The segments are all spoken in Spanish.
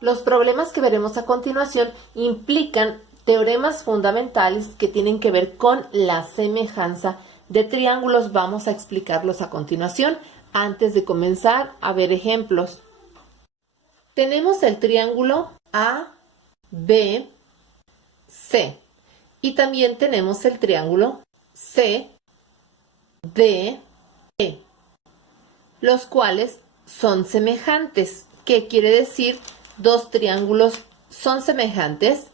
Los problemas que veremos a continuación implican teoremas fundamentales que tienen que ver con la semejanza de triángulos. Vamos a explicarlos a continuación antes de comenzar a ver ejemplos. Tenemos el triángulo ABC y también tenemos el triángulo CDE, los cuales son semejantes. ¿Qué quiere decir? Dos triángulos son semejantes.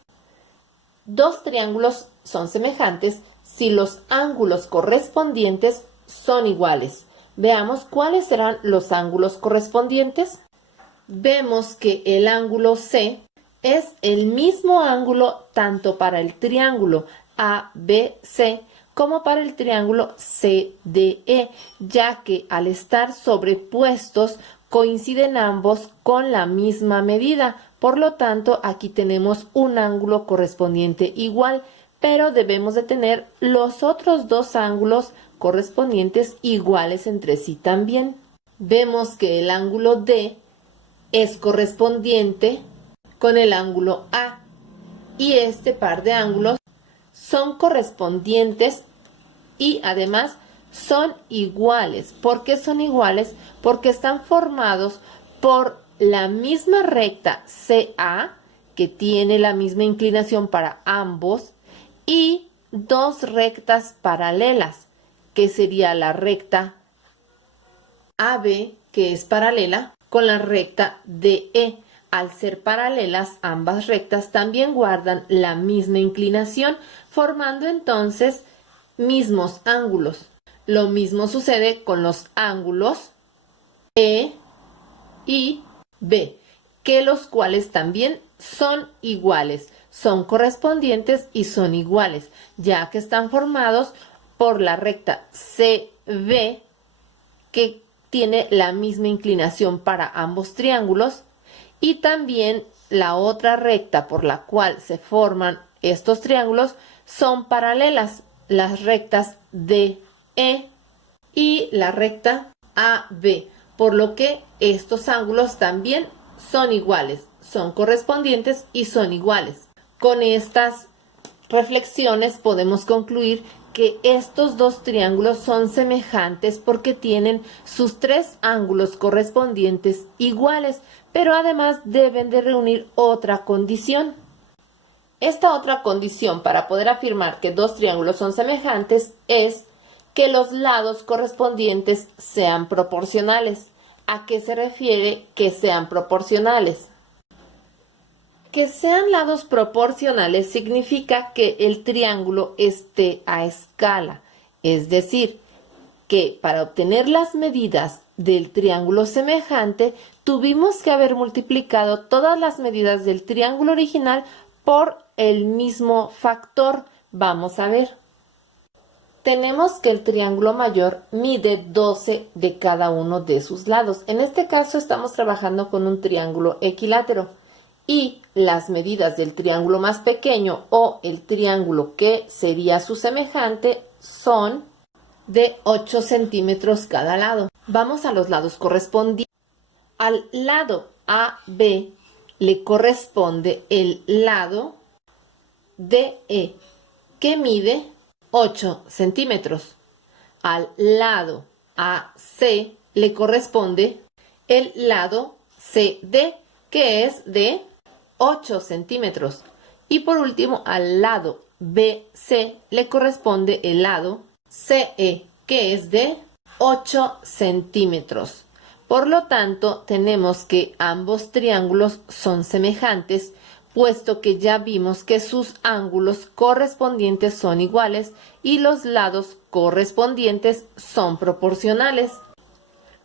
Dos triángulos son semejantes si los ángulos correspondientes son iguales. Veamos cuáles serán los ángulos correspondientes. Vemos que el ángulo C es el mismo ángulo tanto para el triángulo ABC como para el triángulo CDE, ya que al estar sobrepuestos coinciden ambos con la misma medida. Por lo tanto, aquí tenemos un ángulo correspondiente igual, pero debemos de tener los otros dos ángulos correspondientes iguales entre sí también. Vemos que el ángulo D es correspondiente con el ángulo A y este par de ángulos son correspondientes y además son iguales. ¿Por qué son iguales? Porque están formados por la misma recta CA, que tiene la misma inclinación para ambos, y dos rectas paralelas, que sería la recta AB, que es paralela, con la recta DE. Al ser paralelas, ambas rectas también guardan la misma inclinación, formando entonces mismos ángulos. Lo mismo sucede con los ángulos E y B, que los cuales también son iguales, son correspondientes y son iguales, ya que están formados por la recta CB, que tiene la misma inclinación para ambos triángulos, y también la otra recta por la cual se forman estos triángulos son paralelas, las rectas DE y la recta AB, por lo que estos ángulos también son iguales, son correspondientes y son iguales. Con estas reflexiones podemos concluir que estos dos triángulos son semejantes porque tienen sus tres ángulos correspondientes iguales, pero además deben de reunir otra condición. Esta otra condición para poder afirmar que dos triángulos son semejantes es que los lados correspondientes sean proporcionales. ¿A qué se refiere que sean proporcionales? Que sean lados proporcionales significa que el triángulo esté a escala, es decir, que para obtener las medidas del triángulo semejante tuvimos que haber multiplicado todas las medidas del triángulo original por el mismo factor. Vamos a ver. Tenemos que el triángulo mayor mide 12 de cada uno de sus lados. En este caso estamos trabajando con un triángulo equilátero y las medidas del triángulo más pequeño o el triángulo que sería su semejante son de 8 centímetros cada lado. Vamos a los lados correspondientes. Al lado AB le corresponde el lado DE, que mide 8 centímetros. Al lado AC le corresponde el lado CD, que es de 8 centímetros. Y por último, al lado BC le corresponde el lado CE, que es de 8 centímetros. Por lo tanto, tenemos que ambos triángulos son semejantes, puesto que ya vimos que sus ángulos correspondientes son iguales y los lados correspondientes son proporcionales.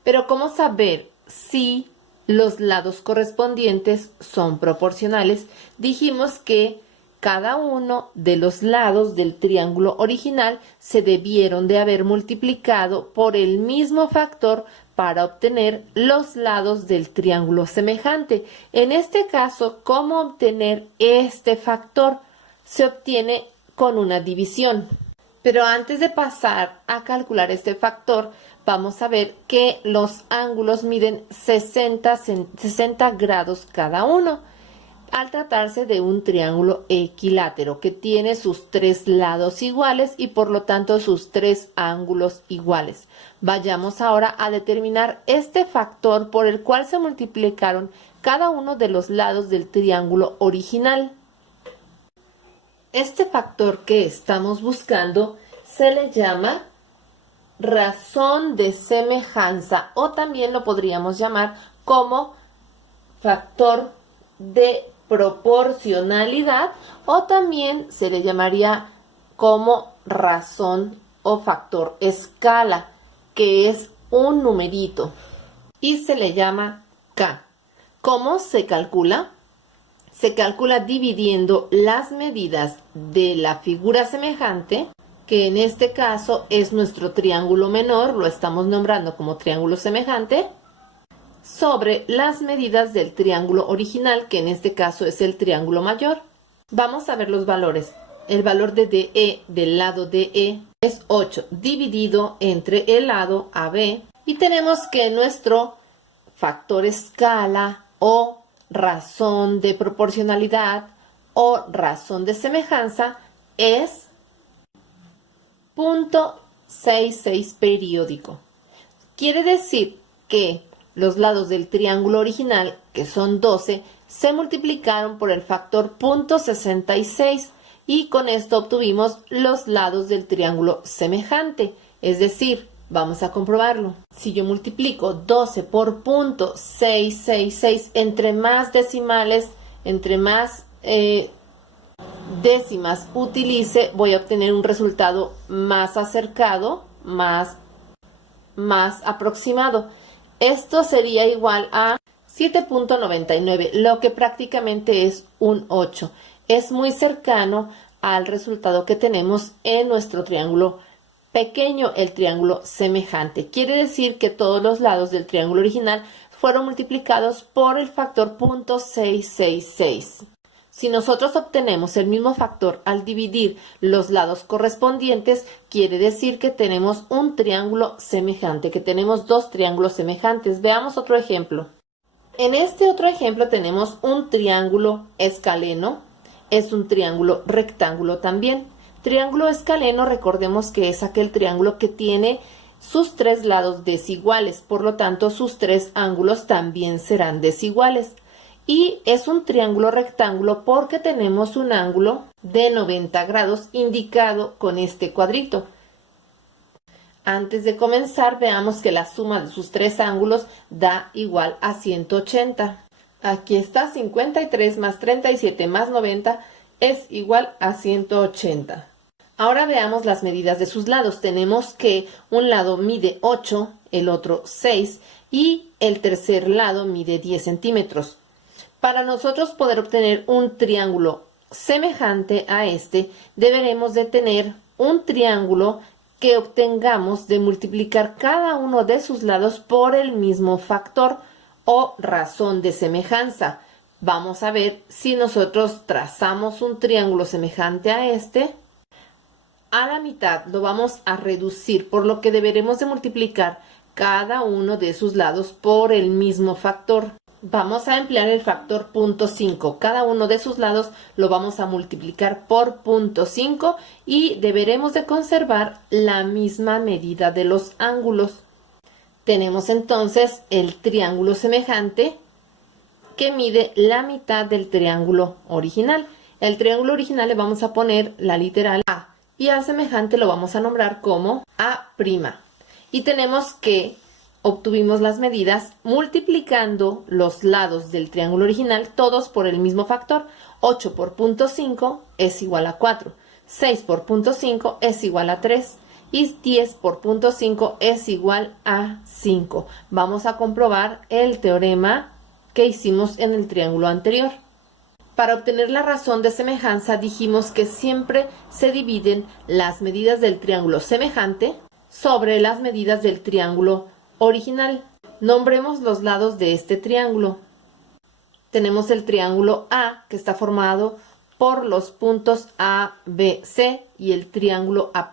Pero ¿cómo saber si los lados correspondientes son proporcionales? Dijimos que cada uno de los lados del triángulo original se debieron de haber multiplicado por el mismo factor para obtener los lados del triángulo semejante. En este caso, ¿cómo obtener este factor? Se obtiene con una división. Pero antes de pasar a calcular este factor, vamos a ver que los ángulos miden 60 grados cada uno. al tratarse de un triángulo equilátero que tiene sus tres lados iguales y por lo tanto sus tres ángulos iguales. Vayamos ahora a determinar este factor por el cual se multiplicaron cada uno de los lados del triángulo original. Este factor que estamos buscando se le llama razón de semejanza o también lo podríamos llamar como factor de proporcionalidad o también se le llamaría como razón o factor escala, que es un numerito y se le llama K. ¿Cómo se calcula? Se calcula dividiendo las medidas de la figura semejante, que en este caso es nuestro triángulo menor, lo estamos nombrando como triángulo semejante, sobre las medidas del triángulo original, que en este caso es el triángulo mayor. Vamos a ver los valores. El valor de DE del lado DE es 8 dividido entre el lado AB y tenemos que nuestro factor escala o razón de proporcionalidad o razón de semejanza es 0.66 periódico. Quiere decir que los lados del triángulo original, que son 12, se multiplicaron por el factor 0.66 y con esto obtuvimos los lados del triángulo semejante. Es decir, vamos a comprobarlo. Si yo multiplico 12 por 0.666, entre más decimales, entre más décimas utilice, voy a obtener un resultado más acercado, más aproximado. Esto sería igual a 7.99, lo que prácticamente es un 8. Es muy cercano al resultado que tenemos en nuestro triángulo pequeño, el triángulo semejante. Quiere decir que todos los lados del triángulo original fueron multiplicados por el factor 0.666. Si nosotros obtenemos el mismo factor al dividir los lados correspondientes, quiere decir que tenemos un triángulo semejante, que tenemos dos triángulos semejantes. Veamos otro ejemplo. En este otro ejemplo tenemos un triángulo escaleno, es un triángulo rectángulo también. Triángulo escaleno, recordemos que es aquel triángulo que tiene sus tres lados desiguales, por lo tanto sus tres ángulos también serán desiguales. Y es un triángulo rectángulo porque tenemos un ángulo de 90 grados indicado con este cuadrito. Antes de comenzar, veamos que la suma de sus tres ángulos da igual a 180. Aquí está 53 más 37 más 90 es igual a 180. Ahora veamos las medidas de sus lados. Tenemos que un lado mide 8, el otro 6 y el tercer lado mide 10 centímetros. Para nosotros poder obtener un triángulo semejante a este, deberemos de tener un triángulo que obtengamos de multiplicar cada uno de sus lados por el mismo factor o razón de semejanza. Vamos a ver si nosotros trazamos un triángulo semejante a este. A la mitad lo vamos a reducir, por lo que deberemos de multiplicar cada uno de sus lados por el mismo factor. Vamos a emplear el factor 0.5. Cada uno de sus lados lo vamos a multiplicar por 0.5 y deberemos de conservar la misma medida de los ángulos. Tenemos entonces el triángulo semejante que mide la mitad del triángulo original. El triángulo original le vamos a poner la literal A y al semejante lo vamos a nombrar como A'. Y tenemos que obtuvimos las medidas multiplicando los lados del triángulo original todos por el mismo factor. 8 por 0.5 es igual a 4, 6 por 0.5 es igual a 3 y 10 por 0.5 es igual a 5. Vamos a comprobar el teorema que hicimos en el triángulo anterior. Para obtener la razón de semejanza dijimos que siempre se dividen las medidas del triángulo semejante sobre las medidas del triángulo original. Nombremos los lados de este triángulo. Tenemos el triángulo A, que está formado por los puntos A, B, C, y el triángulo A',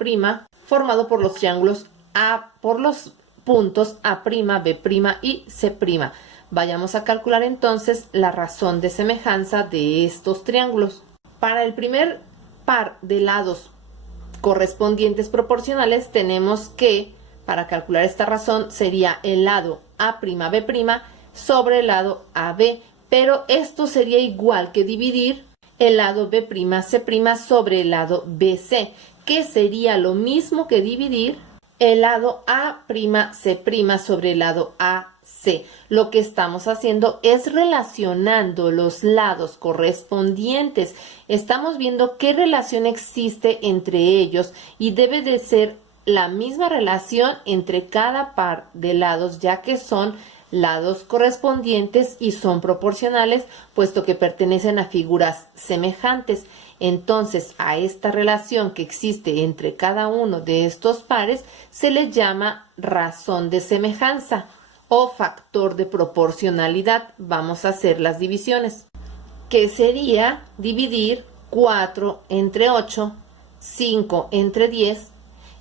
formado por los triángulos A, por los puntos A', B' y C'. Vayamos a calcular entonces la razón de semejanza de estos triángulos. Para el primer par de lados correspondientes proporcionales tenemos que, para calcular esta razón, sería el lado A'B' sobre el lado AB, pero esto sería igual que dividir el lado B'C' sobre el lado BC, que sería lo mismo que dividir el lado A'C' sobre el lado AC. Lo que estamos haciendo es relacionando los lados correspondientes. Estamos viendo qué relación existe entre ellos y debe de ser la misma relación entre cada par de lados, ya que son lados correspondientes y son proporcionales, puesto que pertenecen a figuras semejantes. Entonces, a esta relación que existe entre cada uno de estos pares se le llama razón de semejanza o factor de proporcionalidad. Vamos a hacer las divisiones, que sería dividir 4 entre 8, 5 entre 10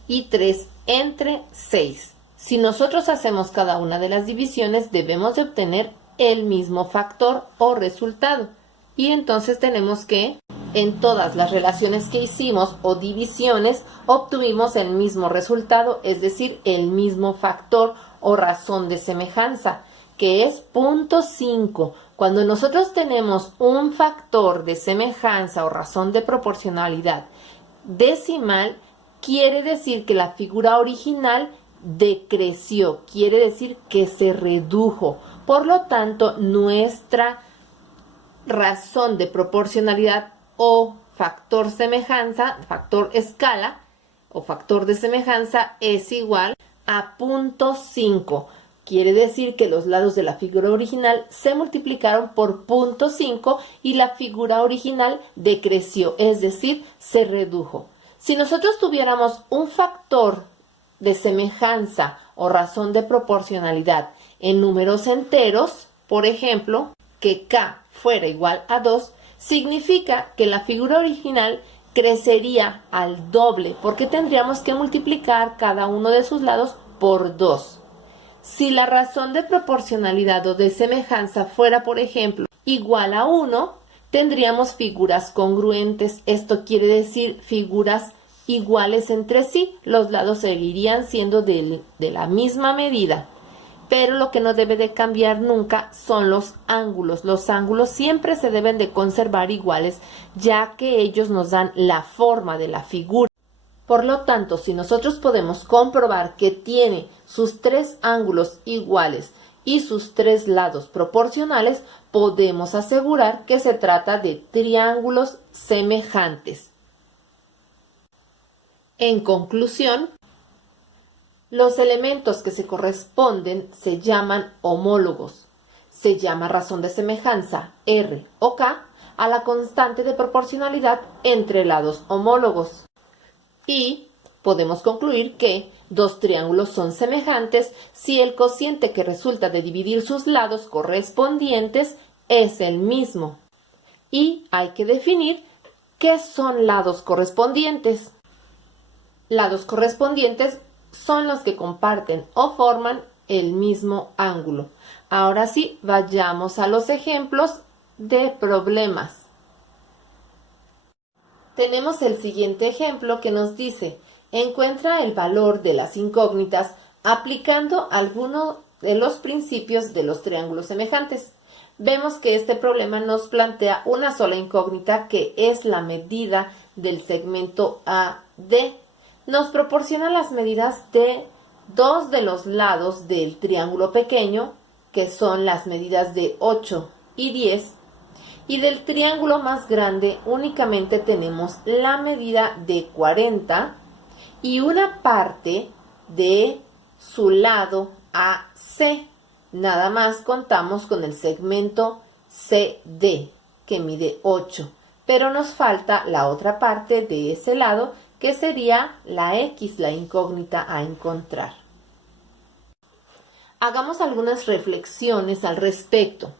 y 3 entre 6. Si nosotros hacemos cada una de las divisiones, debemos de obtener el mismo factor o resultado. Y entonces tenemos que, en todas las relaciones que hicimos o divisiones, obtuvimos el mismo resultado, es decir, el mismo factor o razón de semejanza, que es 0.5. Cuando nosotros tenemos un factor de semejanza o razón de proporcionalidad decimal, quiere decir que la figura original decreció, quiere decir que se redujo. Por lo tanto, nuestra razón de proporcionalidad o factor semejanza, factor escala o factor de semejanza es igual a 0.5. Quiere decir que los lados de la figura original se multiplicaron por 0.5 y la figura original decreció, es decir, se redujo. Si nosotros tuviéramos un factor de semejanza o razón de proporcionalidad en números enteros, por ejemplo, que k fuera igual a 2, significa que la figura original crecería al doble, porque tendríamos que multiplicar cada uno de sus lados por 2. Si la razón de proporcionalidad o de semejanza fuera, por ejemplo, igual a 1, tendríamos figuras congruentes. Esto quiere decir figuras iguales entre sí. Los lados seguirían siendo de la misma medida. Pero lo que no debe de cambiar nunca son los ángulos. Los ángulos siempre se deben de conservar iguales, ya que ellos nos dan la forma de la figura. Por lo tanto, si nosotros podemos comprobar que tiene sus 3 ángulos iguales y sus 3 lados proporcionales, podemos asegurar que se trata de triángulos semejantes. En conclusión, los elementos que se corresponden se llaman homólogos. Se llama razón de semejanza, R o K, a la constante de proporcionalidad entre lados homólogos. Y podemos concluir que 2 triángulos son semejantes si el cociente que resulta de dividir sus lados correspondientes es el mismo. Y hay que definir qué son lados correspondientes. Lados correspondientes son los que comparten o forman el mismo ángulo. Ahora sí, vayamos a los ejemplos de problemas. Tenemos el siguiente ejemplo que nos dice: encuentra el valor de las incógnitas aplicando alguno de los principios de los triángulos semejantes. Vemos que este problema nos plantea una sola incógnita, que es la medida del segmento AD. Nos proporciona las medidas de 2 de los lados del triángulo pequeño, que son las medidas de 8 y 10, y del triángulo más grande únicamente tenemos la medida de 40 y una parte de su lado AC. Nada más contamos con el segmento CD, que mide 8, pero nos falta la otra parte de ese lado, que sería la X, la incógnita a encontrar. Hagamos algunas reflexiones al respecto.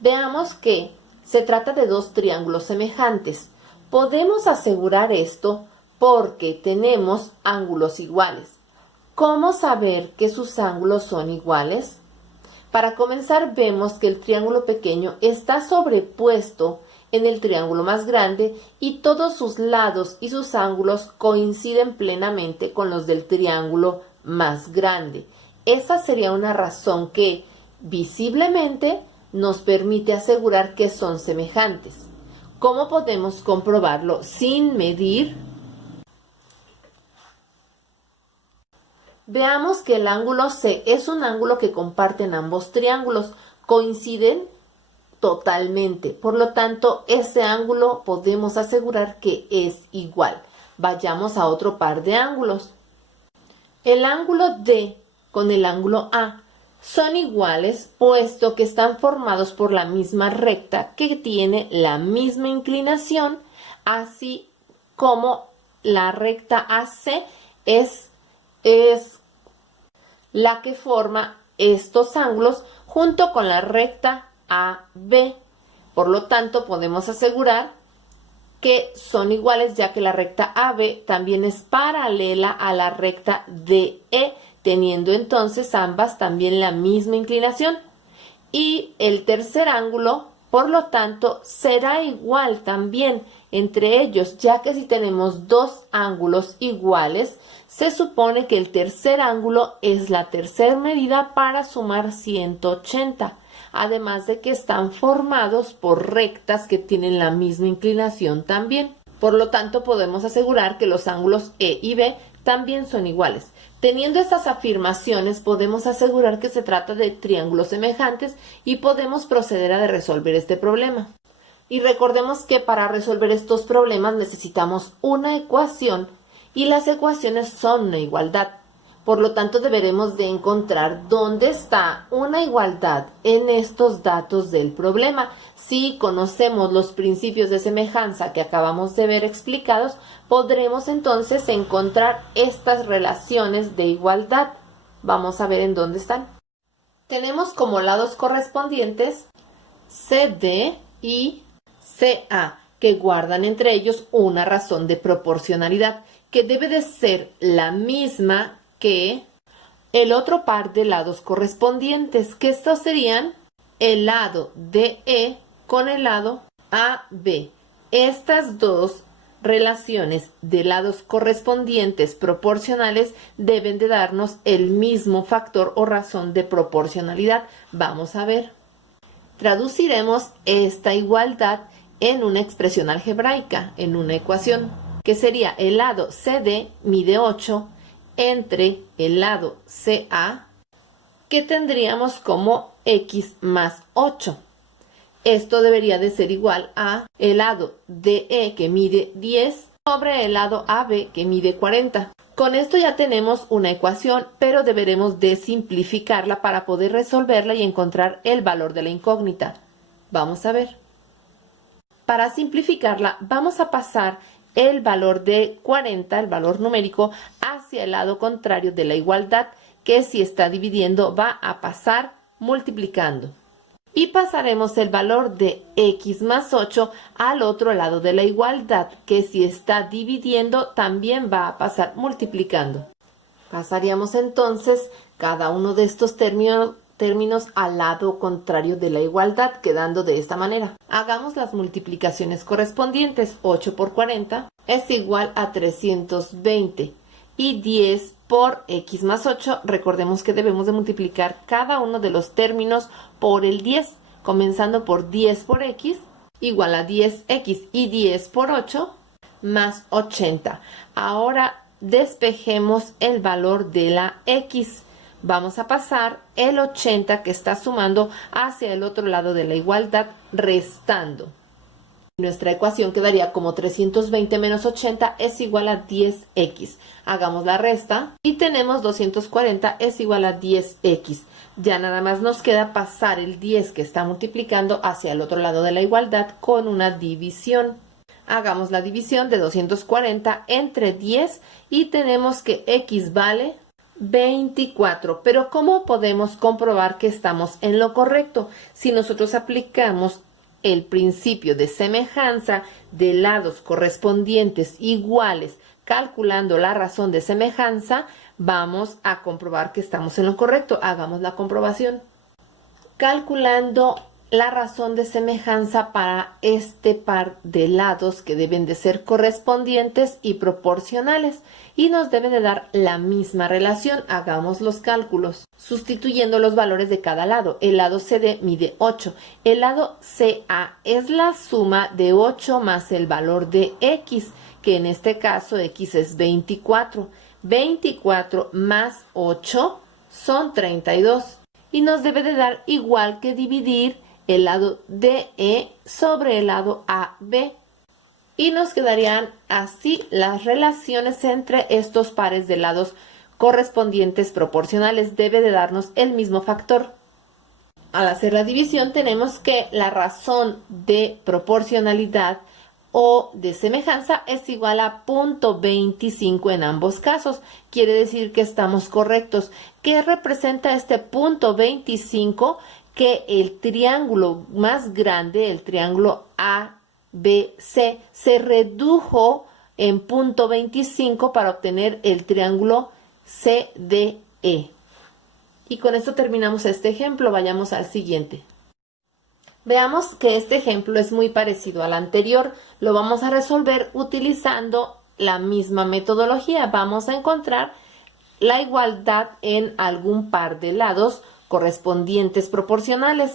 Veamos que se trata de 2 triángulos semejantes. Podemos asegurar esto porque tenemos ángulos iguales. ¿Cómo saber que sus ángulos son iguales? Para comenzar, vemos que el triángulo pequeño está sobrepuesto en el triángulo más grande y todos sus lados y sus ángulos coinciden plenamente con los del triángulo más grande. Esa sería una razón que visiblemente nos permite asegurar que son semejantes. ¿Cómo podemos comprobarlo sin medir? Veamos que el ángulo C es un ángulo que comparten ambos triángulos, coinciden totalmente. Por lo tanto, ese ángulo podemos asegurar que es igual. Vayamos a otro par de ángulos. El ángulo D con el ángulo A son iguales puesto que están formados por la misma recta que tiene la misma inclinación, así como la recta AC es la que forma estos ángulos junto con la recta AB. Por lo tanto, podemos asegurar que son iguales ya que la recta AB también es paralela a la recta DE, teniendo entonces ambas también la misma inclinación. Y el tercer ángulo, por lo tanto, será igual también entre ellos, ya que si tenemos dos ángulos iguales, se supone que el tercer ángulo es la tercera medida para sumar 180, además de que están formados por rectas que tienen la misma inclinación también. Por lo tanto, podemos asegurar que los ángulos E y B también son iguales. Teniendo estas afirmaciones, podemos asegurar que se trata de triángulos semejantes y podemos proceder a resolver este problema. Y recordemos que para resolver estos problemas necesitamos una ecuación y las ecuaciones son una igualdad. Por lo tanto, deberemos de encontrar dónde está una igualdad en estos datos del problema. Si conocemos los principios de semejanza que acabamos de ver explicados, podremos entonces encontrar estas relaciones de igualdad. Vamos a ver en dónde están. Tenemos como lados correspondientes CD y CA, que guardan entre ellos una razón de proporcionalidad, que debe de ser la misma que el otro par de lados correspondientes, que estos serían el lado DE con el lado AB. Estas dos relaciones de lados correspondientes proporcionales deben de darnos el mismo factor o razón de proporcionalidad. Vamos a ver. Traduciremos esta igualdad en una expresión algebraica, en una ecuación, que sería el lado CD mide 8 entre el lado CA, que tendríamos como X más 8. Esto debería de ser igual a el lado DE, que mide 10, sobre el lado AB, que mide 40. Con esto ya tenemos una ecuación, pero deberemos de simplificarla para poder resolverla y encontrar el valor de la incógnita. Vamos a ver. Para simplificarla, vamos a pasar el valor de 40, el valor numérico, hacia el lado contrario de la igualdad, que si está dividiendo va a pasar multiplicando. Y pasaremos el valor de X más 8 al otro lado de la igualdad, que si está dividiendo también va a pasar multiplicando. Pasaríamos entonces cada uno de estos términos al lado contrario de la igualdad, quedando de esta manera. Hagamos las multiplicaciones correspondientes. 8 por 40 es igual a 320 y 10 por X más 8, recordemos que debemos de multiplicar cada uno de los términos por el 10, comenzando por 10 por X igual a 10X y 10 por 8 más 80. Ahora despejemos el valor de la X. Vamos a pasar el 80 que está sumando hacia el otro lado de la igualdad, restando. Nuestra ecuación quedaría como 320 menos 80 es igual a 10X. Hagamos la resta y tenemos 240 es igual a 10X. Ya nada más nos queda pasar el 10 que está multiplicando hacia el otro lado de la igualdad con una división. Hagamos la división de 240 entre 10 y tenemos que X vale 24. Pero ¿cómo podemos comprobar que estamos en lo correcto? Si nosotros aplicamos el principio de semejanza de lados correspondientes iguales, calculando la razón de semejanza, vamos a comprobar que estamos en lo correcto. Hagamos la comprobación. calculando la razón de semejanza para este par de lados que deben de ser correspondientes y proporcionales y nos debe de dar la misma relación. Hagamos los cálculos sustituyendo los valores de cada lado. El lado CD mide 8. El lado CA es la suma de 8 más el valor de X, que en este caso X es 24. 24 más 8 son 32. Y nos debe de dar igual que dividir el lado DE sobre el lado AB. Y nos quedarían así las relaciones entre estos pares de lados correspondientes proporcionales. Debe de darnos el mismo factor. Al hacer la división tenemos que la razón de proporcionalidad o de semejanza es igual a 0.25 en ambos casos. Quiere decir que estamos correctos. ¿Qué representa este 0.25? Que el triángulo más grande, el triángulo ABC, se redujo en 0.25 para obtener el triángulo CDE. Y con esto terminamos este ejemplo. Vayamos al siguiente. Veamos que este ejemplo es muy parecido al anterior. Lo vamos a resolver utilizando la misma metodología. Vamos a encontrar la igualdad en algún par de lados correspondientes proporcionales,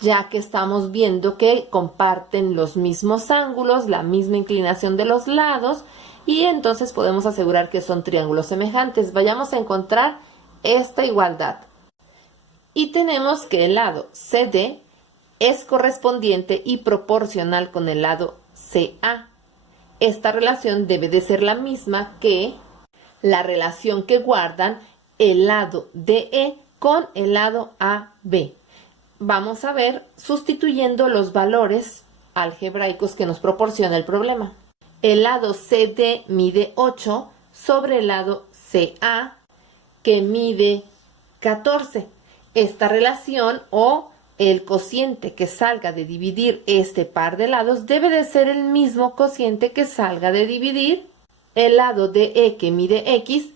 ya que estamos viendo que comparten los mismos ángulos, la misma inclinación de los lados, y entonces podemos asegurar que son triángulos semejantes. Vayamos a encontrar esta igualdad. Y tenemos que el lado CD es correspondiente y proporcional con el lado CA. Esta relación debe de ser la misma que la relación que guardan el lado DE con el lado AB. Vamos a ver sustituyendo los valores algebraicos que nos proporciona el problema. El lado CD mide 8 sobre el lado CA, que mide 14. Esta relación o el cociente que salga de dividir este par de lados debe de ser el mismo cociente que salga de dividir el lado DE, que mide X,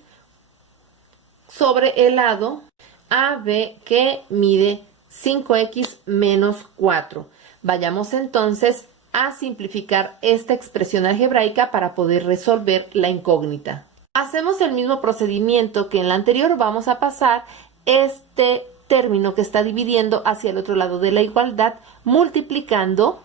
sobre el lado AB, que mide 5X menos 4. Vayamos entonces a simplificar esta expresión algebraica para poder resolver la incógnita. Hacemos el mismo procedimiento que en la anterior. Vamos a pasar este término que está dividiendo hacia el otro lado de la igualdad, multiplicando,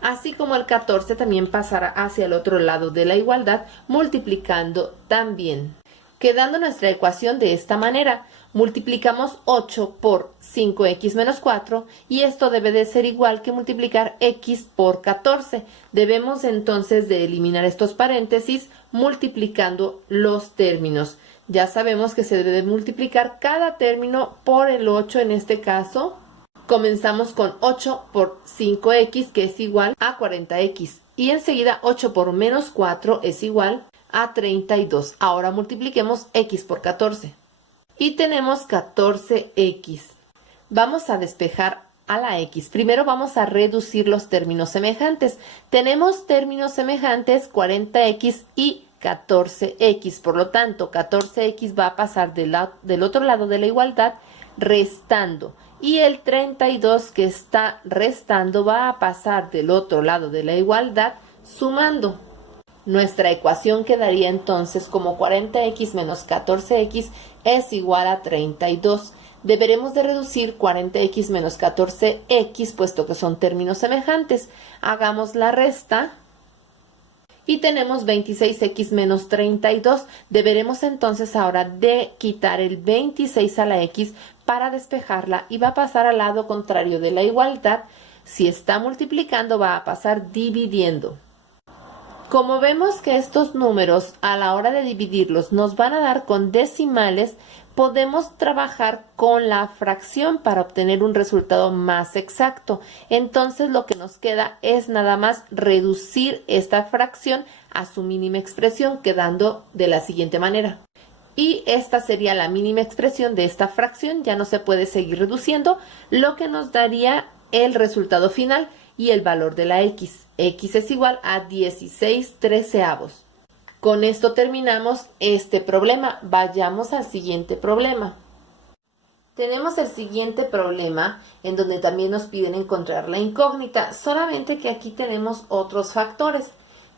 así como el 14 también pasará hacia el otro lado de la igualdad, multiplicando también. Quedando nuestra ecuación de esta manera, multiplicamos 8 por 5x menos 4 y esto debe de ser igual que multiplicar x por 14. Debemos entonces de eliminar estos paréntesis multiplicando los términos. Ya sabemos que se debe multiplicar cada término por el 8 en este caso. Comenzamos con 8 por 5x, que es igual a 40x. Y enseguida 8 por menos 4 es igual a 32. Ahora multipliquemos x por 14. Y tenemos 14x. Vamos a despejar a la x. Primero vamos a reducir los términos semejantes. Tenemos términos semejantes 40x y 14x. Por lo tanto, 14x va a pasar del otro lado de la igualdad restando. Y el 32 que está restando va a pasar del otro lado de la igualdad sumando. Nuestra ecuación quedaría entonces como 40x menos 14x es igual a 32. Deberemos de reducir 40x menos 14x, puesto que son términos semejantes. Hagamos la resta y tenemos 26x menos 32. Deberemos entonces ahora de quitar el 26 a la x para despejarla y va a pasar al lado contrario de la igualdad. Si está multiplicando, va a pasar dividiendo. Como vemos que estos números a la hora de dividirlos nos van a dar con decimales, podemos trabajar con la fracción para obtener un resultado más exacto. Entonces lo que nos queda es nada más reducir esta fracción a su mínima expresión, quedando de la siguiente manera. Y esta sería la mínima expresión de esta fracción, ya no se puede seguir reduciendo, lo que nos daría el resultado final y el valor de la x. X es igual a 16/13. Con esto terminamos este problema. Vayamos al siguiente problema. Tenemos el siguiente problema en donde también nos piden encontrar la incógnita, solamente que aquí tenemos otros factores.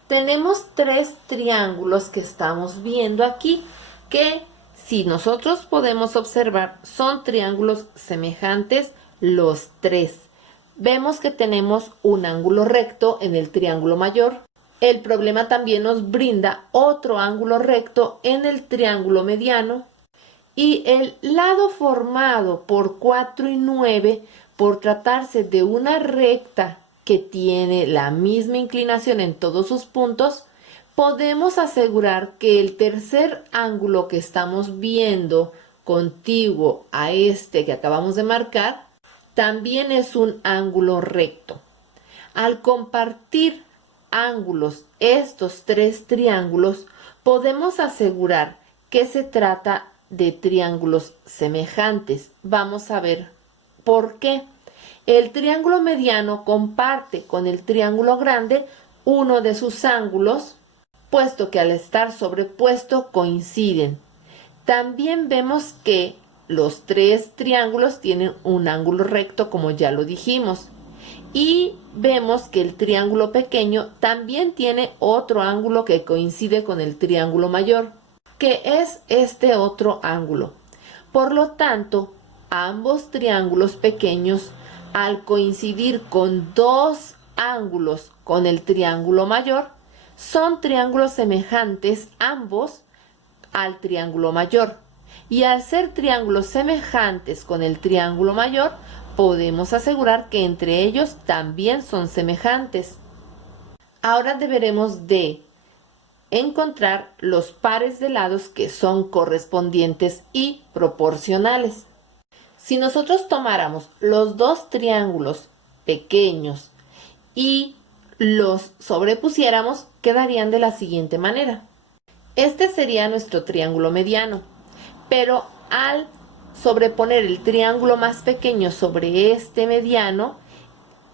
Tenemos tres triángulos que estamos viendo aquí, que si nosotros podemos observar son triángulos semejantes los tres. Vemos que tenemos un ángulo recto en el triángulo mayor. El problema también nos brinda otro ángulo recto en el triángulo mediano. Y el lado formado por 4 y 9, por tratarse de una recta que tiene la misma inclinación en todos sus puntos, podemos asegurar que el tercer ángulo que estamos viendo contiguo a este que acabamos de marcar, también es un ángulo recto. Al compartir ángulos estos tres triángulos, podemos asegurar que se trata de triángulos semejantes. Vamos a ver por qué. El triángulo mediano comparte con el triángulo grande uno de sus ángulos, puesto que al estar sobrepuesto coinciden. También vemos que los tres triángulos tienen un ángulo recto, como ya lo dijimos. Y vemos que el triángulo pequeño también tiene otro ángulo que coincide con el triángulo mayor, que es este otro ángulo. Por lo tanto, ambos triángulos pequeños, al coincidir con dos ángulos con el triángulo mayor, son triángulos semejantes ambos al triángulo mayor. Y al ser triángulos semejantes con el triángulo mayor, podemos asegurar que entre ellos también son semejantes. Ahora deberemos de encontrar los pares de lados que son correspondientes y proporcionales. Si nosotros tomáramos los dos triángulos pequeños y los sobrepusiéramos, quedarían de la siguiente manera. Este sería nuestro triángulo mediano, pero al sobreponer el triángulo más pequeño sobre este mediano,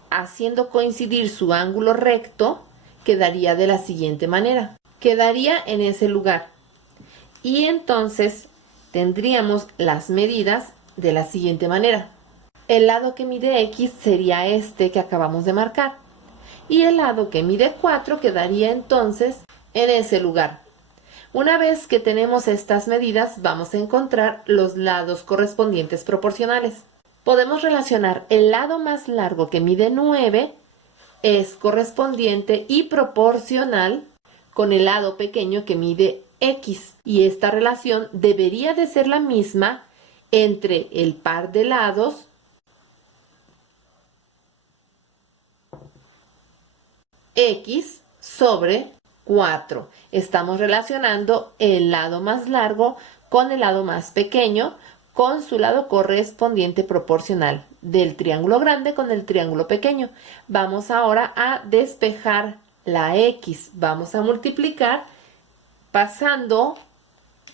haciendo coincidir su ángulo recto, quedaría de la siguiente manera. Quedaría en ese lugar. Y entonces tendríamos las medidas de la siguiente manera. El lado que mide X sería este que acabamos de marcar. Y el lado que mide 4 quedaría entonces en ese lugar. Una vez que tenemos estas medidas, vamos a encontrar los lados correspondientes proporcionales. Podemos relacionar el lado más largo que mide 9 es correspondiente y proporcional con el lado pequeño que mide X. Y esta relación debería de ser la misma entre el par de lados X sobre 4. Estamos relacionando el lado más largo con el lado más pequeño, con su lado correspondiente proporcional del triángulo grande con el triángulo pequeño. Vamos ahora a despejar la X. Vamos a multiplicar pasando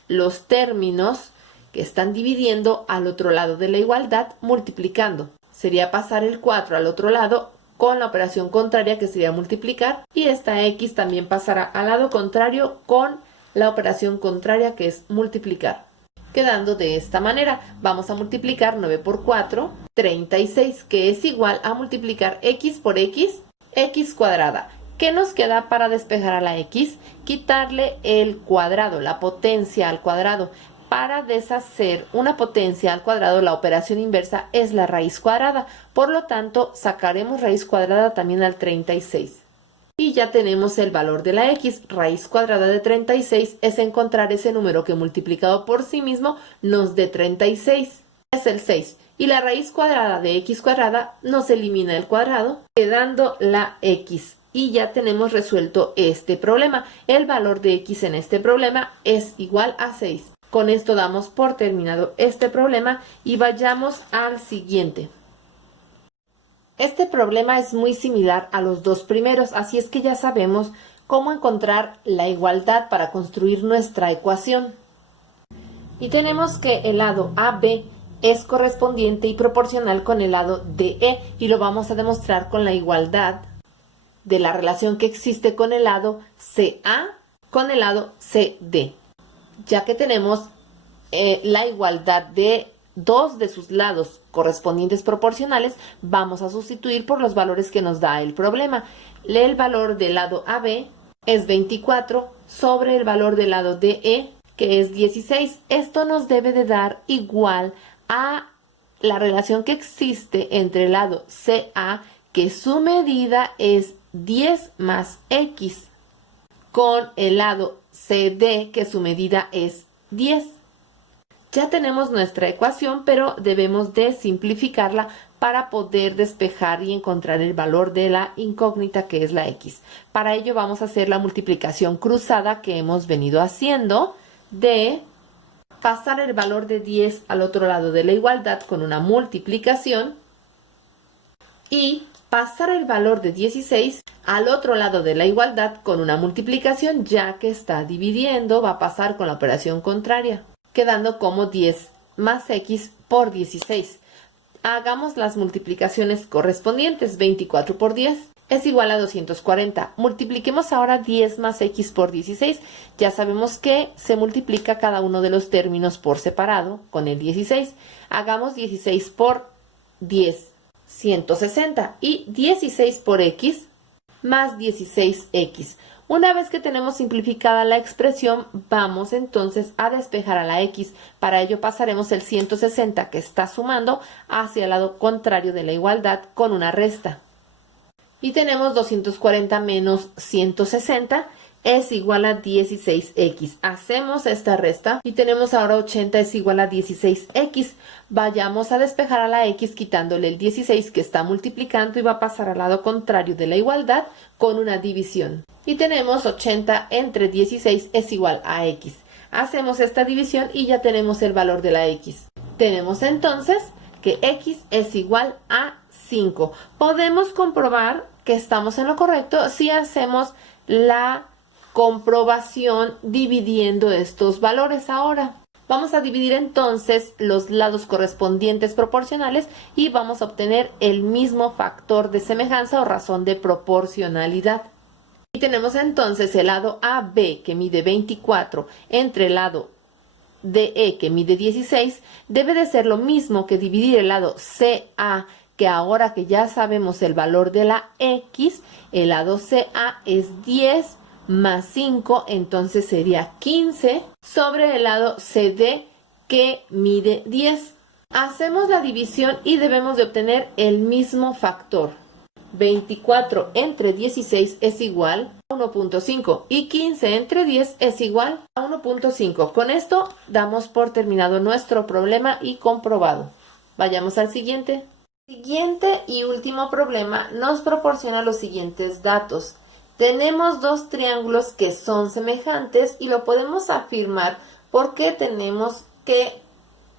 los términos que están dividiendo al otro lado de la igualdad, multiplicando. Sería pasar el 4 al otro lado con la operación contraria, que sería multiplicar, y esta X también pasará al lado contrario con la operación contraria, que es multiplicar. Quedando de esta manera, vamos a multiplicar 9 por 4, 36, que es igual a multiplicar X por X, X cuadrada. ¿Qué nos queda para despejar a la X? Quitarle el cuadrado, la potencia al cuadrado. Para deshacer una potencia al cuadrado, la operación inversa es la raíz cuadrada. Por lo tanto, sacaremos raíz cuadrada también al 36. Y ya tenemos el valor de la X. Raíz cuadrada de 36 es encontrar ese número que multiplicado por sí mismo nos dé 36. Es el 6. Y la raíz cuadrada de X cuadrada nos elimina el cuadrado, quedando la X. Y ya tenemos resuelto este problema. El valor de X en este problema es igual a 6. Con esto damos por terminado este problema y vayamos al siguiente. Este problema es muy similar a los dos primeros, así es que ya sabemos cómo encontrar la igualdad para construir nuestra ecuación. Y tenemos que el lado AB es correspondiente y proporcional con el lado DE, y lo vamos a demostrar con la igualdad de la relación que existe con el lado CA con el lado CD. Ya que tenemos la igualdad de dos de sus lados correspondientes proporcionales, vamos a sustituir por los valores que nos da el problema. El valor del lado AB es 24 sobre el valor del lado DE, que es 16. Esto nos debe de dar igual a la relación que existe entre el lado CA, que su medida es 10 más X, con el lado CD, que su medida es 10. Ya tenemos nuestra ecuación, pero debemos de simplificarla para poder despejar y encontrar el valor de la incógnita, que es la X. Para ello vamos a hacer la multiplicación cruzada que hemos venido haciendo, de pasar el valor de 10 al otro lado de la igualdad con una multiplicación y pasar el valor de 16 al otro lado de la igualdad con una multiplicación, ya que está dividiendo, va a pasar con la operación contraria, quedando como 10 más X por 16. Hagamos las multiplicaciones correspondientes. 24 por 10 es igual a 240. Multipliquemos ahora 10 más X por 16. Ya sabemos que se multiplica cada uno de los términos por separado con el 16. Hagamos 16 por 10. 160 y 16 por X más 16X. Una vez que tenemos simplificada la expresión, vamos entonces a despejar a la X. Para ello pasaremos el 160 que está sumando hacia el lado contrario de la igualdad con una resta. Y tenemos 240 menos 160 es igual a 16X. Hacemos esta resta y tenemos ahora 80 es igual a 16X. Vayamos a despejar a la X quitándole el 16 que está multiplicando y va a pasar al lado contrario de la igualdad con una división. Y tenemos 80 entre 16 es igual a X. Hacemos esta división y ya tenemos el valor de la X. Tenemos entonces que X es igual a 5. Podemos comprobar que estamos en lo correcto si hacemos la comprobación dividiendo estos valores. Ahora vamos a dividir entonces los lados correspondientes proporcionales y vamos a obtener el mismo factor de semejanza o razón de proporcionalidad. Y tenemos entonces el lado AB que mide 24 entre el lado DE que mide 16, debe de ser lo mismo que dividir el lado CA, que ahora que ya sabemos el valor de la X, el lado CA es 10 más 5, entonces sería 15 sobre el lado CD que mide 10. Hacemos la división y debemos de obtener el mismo factor. 24 entre 16 es igual a 1.5 y 15 entre 10 es igual a 1.5. Con esto damos por terminado nuestro problema y comprobado. Vayamos al siguiente. Siguiente y último problema nos proporciona los siguientes datos. Tenemos dos triángulos que son semejantes y lo podemos afirmar porque tenemos que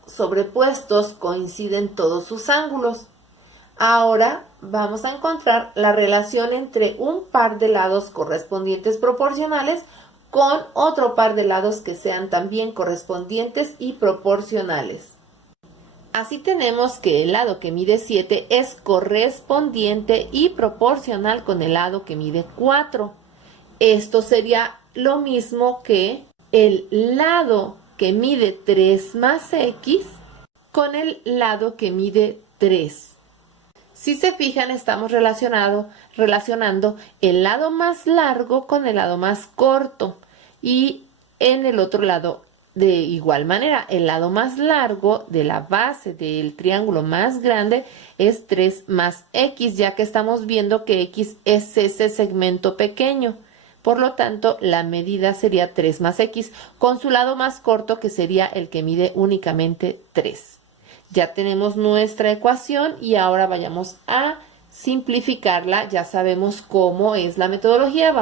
sobrepuestos coinciden todos sus ángulos. Ahora vamos a encontrar la relación entre un par de lados correspondientes proporcionales con otro par de lados que sean también correspondientes y proporcionales. Así tenemos que el lado que mide 7 es correspondiente y proporcional con el lado que mide 4. Esto sería lo mismo que el lado que mide 3 más X con el lado que mide 3. Si se fijan, estamos relacionando el lado más largo con el lado más corto. Y en el otro lado, de igual manera, el lado más largo de la base del triángulo más grande es 3 más X, ya que estamos viendo que X es ese segmento pequeño. Por lo tanto, la medida sería 3 más X, con su lado más corto, que sería el que mide únicamente 3. Ya tenemos nuestra ecuación y ahora vayamos a simplificarla. Ya sabemos cómo es la metodología,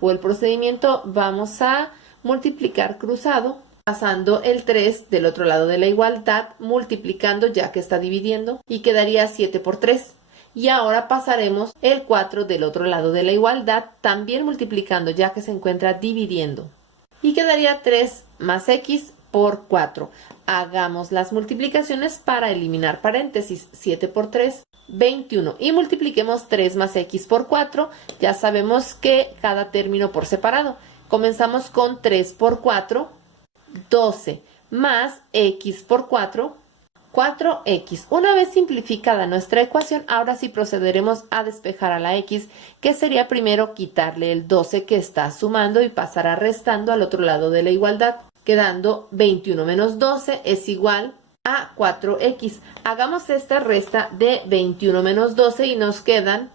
o el procedimiento, vamos a multiplicar cruzado, pasando el 3 del otro lado de la igualdad, multiplicando ya que está dividiendo, y quedaría 7 por 3. Y ahora pasaremos el 4 del otro lado de la igualdad, también multiplicando ya que se encuentra dividiendo. Y quedaría 3 más X por 4. Hagamos las multiplicaciones para eliminar paréntesis. 7 por 3, 21. Y multipliquemos 3 más X por 4. Ya sabemos que cada término por separado. Comenzamos con 3 por 4, 12, más X por 4, 4x. Una vez simplificada nuestra ecuación, ahora sí procederemos a despejar a la x, que sería primero quitarle el 12 que está sumando y pasará restando al otro lado de la igualdad, quedando 21 menos 12 es igual a 4x. Hagamos esta resta de 21 menos 12 y nos quedan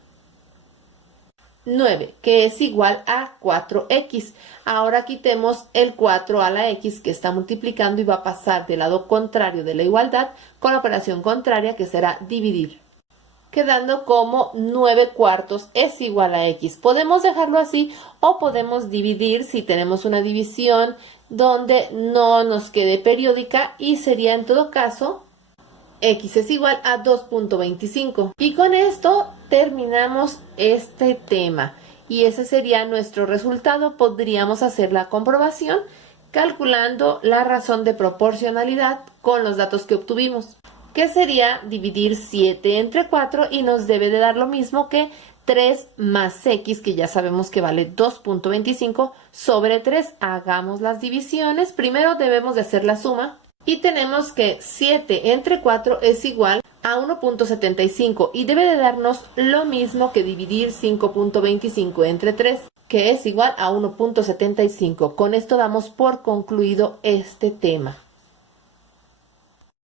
9, que es igual a 4x. Ahora quitemos el 4 a la x que está multiplicando y va a pasar del lado contrario de la igualdad con la operación contraria, que será dividir, quedando como 9 cuartos es igual a x. Podemos dejarlo así o podemos dividir si tenemos una división donde no nos quede periódica, y sería en todo caso x es igual a 2.25. Y con esto terminamos este tema. Y ese sería nuestro resultado. Podríamos hacer la comprobación calculando la razón de proporcionalidad con los datos que obtuvimos, que sería dividir 7 entre 4 y nos debe de dar lo mismo que 3 más x, que ya sabemos que vale 2.25 sobre 3. Hagamos las divisiones. Primero debemos de hacer la suma. Y tenemos que 7 entre 4 es igual a 1.75 y debe de darnos lo mismo que dividir 5.25 entre 3, que es igual a 1.75. Con esto damos por concluido este tema.